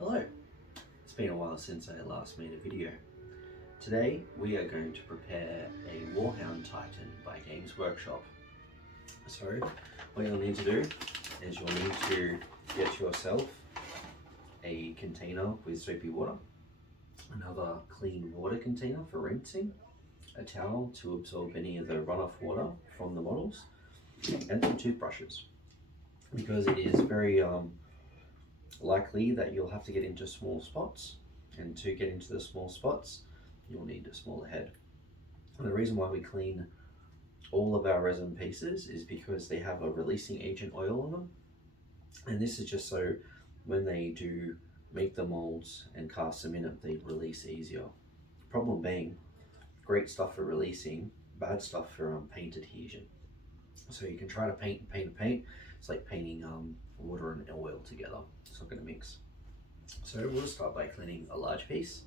Hello! It's been a while since I last made a video. Today we are going to prepare a Warhound Titan by Games Workshop. So what you'll need to do is you'll need to get yourself a container with soapy water, another clean water container for rinsing, a towel to absorb any of the runoff water from the models, and some toothbrushes, because it is very likely that you'll have to get into small spots, and to get into the small spots you'll need a smaller head. And the reason why we clean all of our resin pieces is because they have a releasing agent oil on them, and this is just so when they do make the molds and cast them in it, they release easier. Problem being, great stuff for releasing, bad stuff for paint adhesion. So you can try to paint. It's like painting water and oil together. It's not going to mix. So we'll start by cleaning a large piece,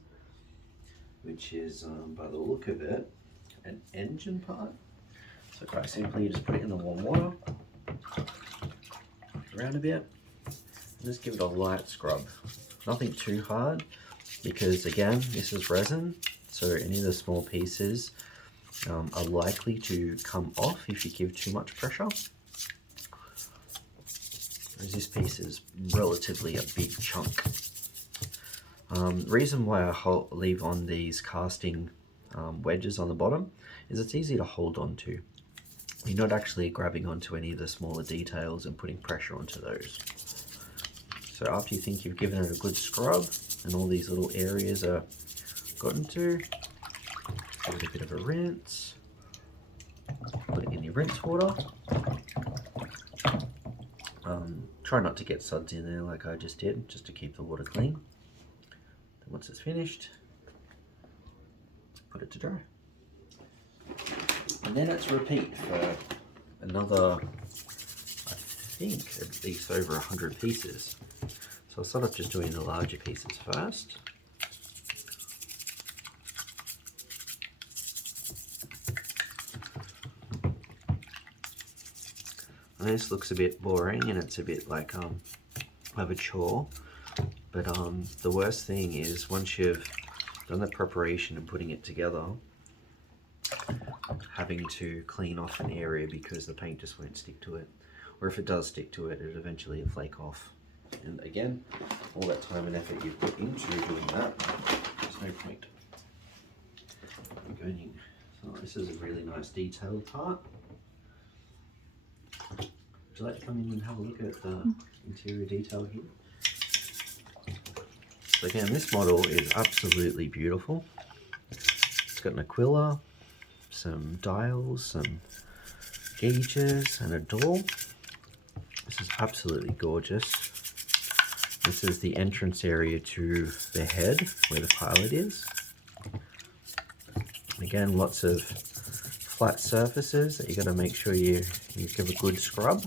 which is, by the look of it, an engine part. So quite simply, you just put it in the warm water, around a bit, and just give it a light scrub. Nothing too hard, because again, this is resin, so any of the small pieces are likely to come off if you give too much pressure. Whereas this piece is relatively a big chunk. Reason why I leave on these casting wedges on the bottom is it's easy to hold on to. You're not actually grabbing onto any of the smaller details and putting pressure onto those. So after you think you've given it a good scrub and all these little areas are gotten to, give it a bit of a rinse, put it in your rinse water. Try not to get suds in there like I just did, just to keep the water clean. Then once it's finished, put it to dry. And then it's repeat for another, I think, at least over 100 pieces. So I'll start off just doing the larger pieces first. And this looks a bit boring and it's a bit like of a chore, but the worst thing is once you've done the preparation and putting it together, having to clean off an area because the paint just won't stick to it, or if it does stick to it, it'll eventually flake off. And again, all that time and effort you put into doing that, there's no point. So this is a really nice detailed part. Would you like to come in and have a look at the interior detail here? So again, this model is absolutely beautiful. It's got an aquila, some dials, some gauges, and a door. This is absolutely gorgeous. This is the entrance area to the head where the pilot is. Again, lots of flat surfaces that you got to make sure you give a good scrub.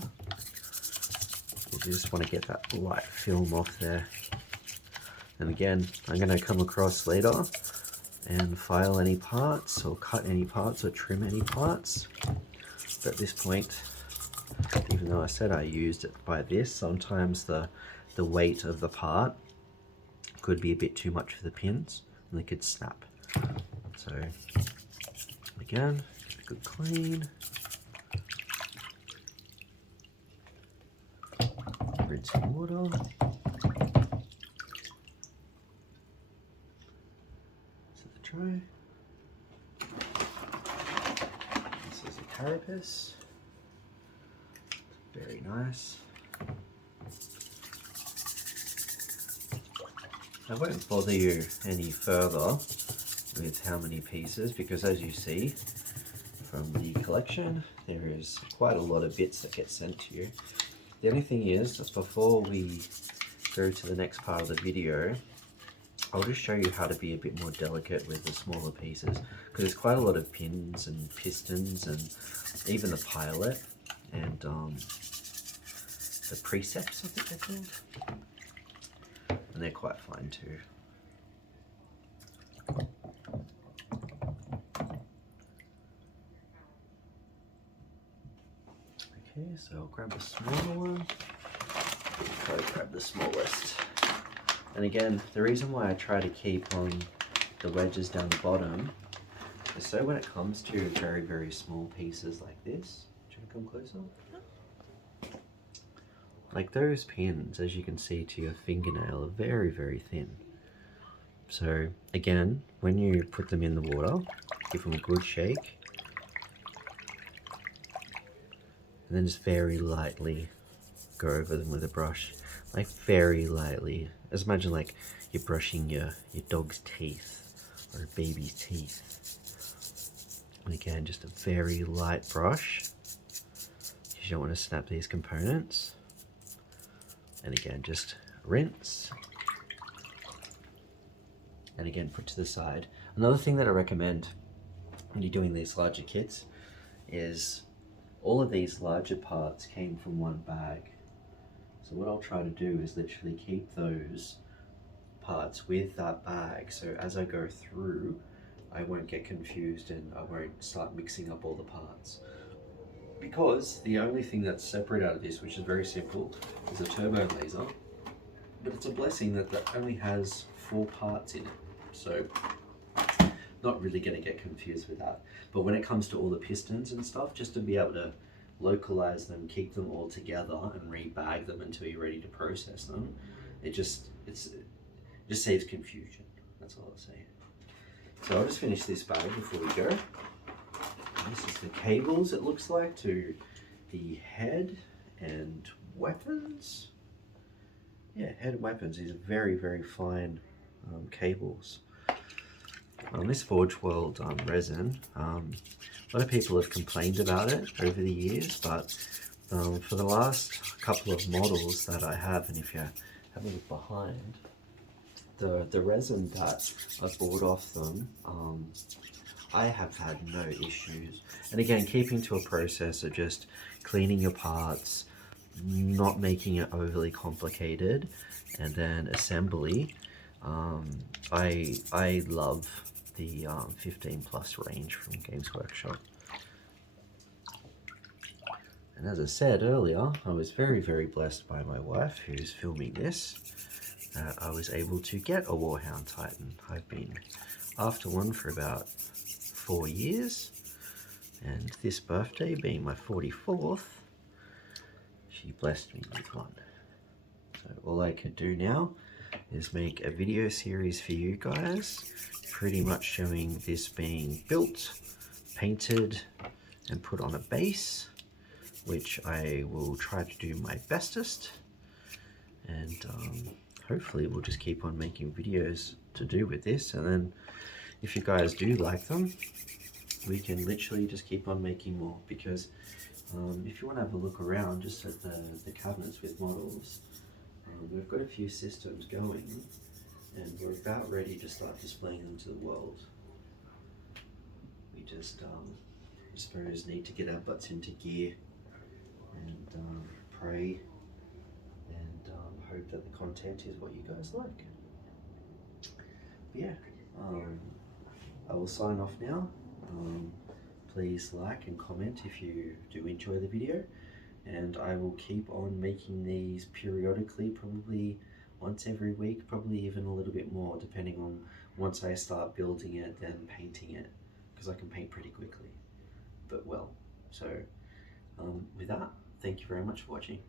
You just want to get that light film off there. And again, I'm going to come across later and file any parts or cut any parts or trim any parts. But at this point, even though I said I used it by this, sometimes the weight of the part could be a bit too much for the pins and they could snap. So again, give it a good clean. Rinse some water. Set the tray. This is a carapace. Very nice. I won't bother you any further with how many pieces, because as you see from the collection, there is quite a lot of bits that get sent to you. The only thing is, just before we go to the next part of the video, I'll just show you how to be a bit more delicate with the smaller pieces, because there's quite a lot of pins and pistons and even the pilot and the precepts, I think they're called, and they're quite fine too. Okay, so I'll grab the smaller one. Try to grab the smallest. And again, the reason why I try to keep on the wedges down the bottom is so when it comes to very, very small pieces like this, do you want to come closer? Like those pins, as you can see to your fingernail, are very, very thin. So again, when you put them in the water, give them a good shake, and then just very lightly go over them with a brush, like very lightly. Just imagine like you're brushing your dog's teeth or a baby's teeth. And again, just a very light brush, because you don't want to snap these components. And again, just rinse. And again, put to the side. Another thing that I recommend when you're doing these larger kits is all of these larger parts came from one bag. So what I'll try to do is literally keep those parts with that bag, so as I go through, I won't get confused and I won't start mixing up all the parts. Because the only thing that's separate out of this, which is very simple, is a turbo laser. But it's a blessing that that only has 4 parts in it. So not really going to get confused with that. But when it comes to all the pistons and stuff, just to be able to localize them, keep them all together and rebag them until you're ready to process them, it just saves confusion. That's all I'll say. So I'll just finish this bag before we go. This is the cables, it looks like, to the head and weapons. Yeah, head and weapons. These are very, very fine cables. This Forge World resin, a lot of people have complained about it over the years, but for the last couple of models that I have, and if you have a look behind, the resin that I've bought off them, I have had no issues. And again, keeping to a process of just cleaning your parts, not making it overly complicated, and then assembly. I love the 15 plus range from Games Workshop. And as I said earlier, I was very, very blessed by my wife who's filming this. I was able to get a Warhound Titan. I've been after one for about 4 years, and this birthday being my 44th, she blessed me with one. So all I could do now is make a video series for you guys, pretty much showing this being built, painted, and put on a base, which I will try to do my bestest, and hopefully we'll just keep on making videos to do with this, and then if you guys do like them, we can literally just keep on making more, because if you want to have a look around just at the cabinets with models, we've got a few systems going and we're about ready to start displaying them to the world. We just I suppose need to get our butts into gear and pray and hope that the content is what you guys like. But yeah, I will sign off now. Please like and comment if you do enjoy the video, and I will keep on making these periodically, probably once every week, probably even a little bit more, depending on once I start building it, then painting it, because I can paint pretty quickly, but well. So with that, thank you very much for watching.